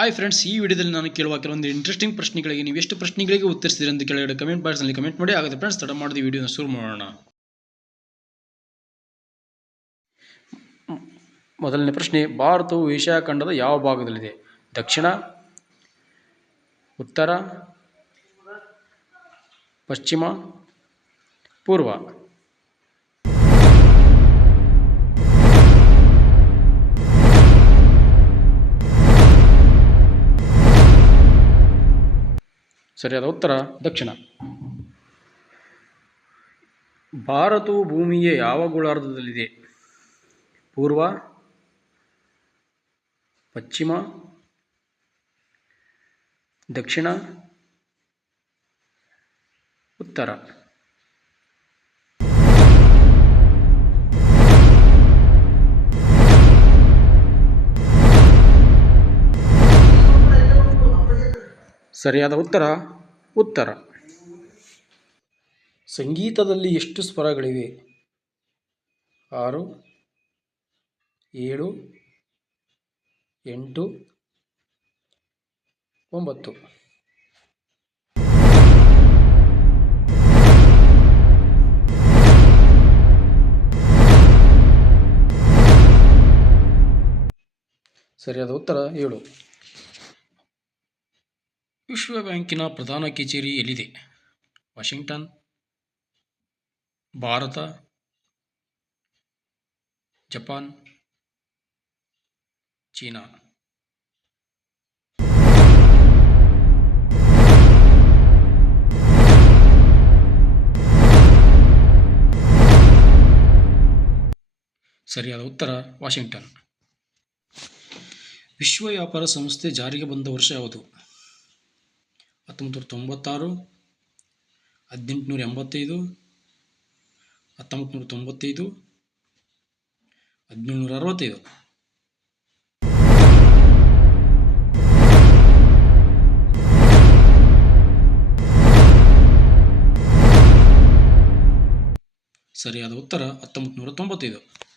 Hi friends, ಈ ವಿಡಿಯೋದಲ್ಲಿ ನಾನು ಕೇಳುವ ಕೆಲವೊಂದು ಇಂಟ್ರೆಸ್ಟಿಂಗ್ ಪ್ರಶ್ನೆಗಳಿಗೆ ನೀವು ಎಷ್ಟು ಪ್ರಶ್ನೆಗಳಿಗೆ ಉತ್ತರಿಸಿದ್ರಿ ಅಂತ ಕೆಳಗಡೆ ಕಮೆಂಟ್ ಬಾಕ್ಸ್ನಲ್ಲಿ ಕಮೆಂಟ್ ಮಾಡಿ. ಆಗುತ್ತೆ ಫ್ರೆಂಡ್ಸ್, ತಡ ಮಾಡಿದ ವಿಡಿಯೋನ ಶುರು ಮಾಡೋಣ. ಮೊದಲನೇ ಪ್ರಶ್ನೆ, ಭಾರತವು ಏಷ್ಯಾ ಖಂಡದ ಯಾವ ಭಾಗದಲ್ಲಿದೆ? ದಕ್ಷಿಣ, ಉತ್ತರ, ಪಶ್ಚಿಮ, ಪೂರ್ವ? ಸರಿಯಾದ ಉತ್ತರ ದಕ್ಷಿಣ. ಭಾರತವು ಭೂಮಿಯ ಯಾವ ಗೋಳಾರ್ಧದಲ್ಲಿದೆ? ಪೂರ್ವ, ಪಶ್ಚಿಮ, ದಕ್ಷಿಣ, ಉತ್ತರ? ಸರಿಯಾದ ಉತ್ತರ ಉತ್ತರ. ಸಂಗೀತದಲ್ಲಿ ಎಷ್ಟು ಸ್ವರಗಳಿವೆ? 6, 7, 8, 9? ಸರಿಯಾದ ಉತ್ತರ 7. ವಿಶ್ವ ಬ್ಯಾಂಕಿನ ಪ್ರಧಾನ ಕಚೇರಿ ಎಲ್ಲಿದೆ? Washington, Bharat, Japan, China? ಸರಿಯಾದ ಉತ್ತರ ವಾಷಿಂಗ್ಟನ್. ವಿಶ್ವ ವ್ಯಾಪಾರ ಸಂಸ್ಥೆ ಜಾರಿಗೆ ಬಂದ ವರ್ಷ ಯಾವುದು? 1996, 1885, 1995, 1765? ಸರಿಯಾದ ಉತ್ತರ 1995.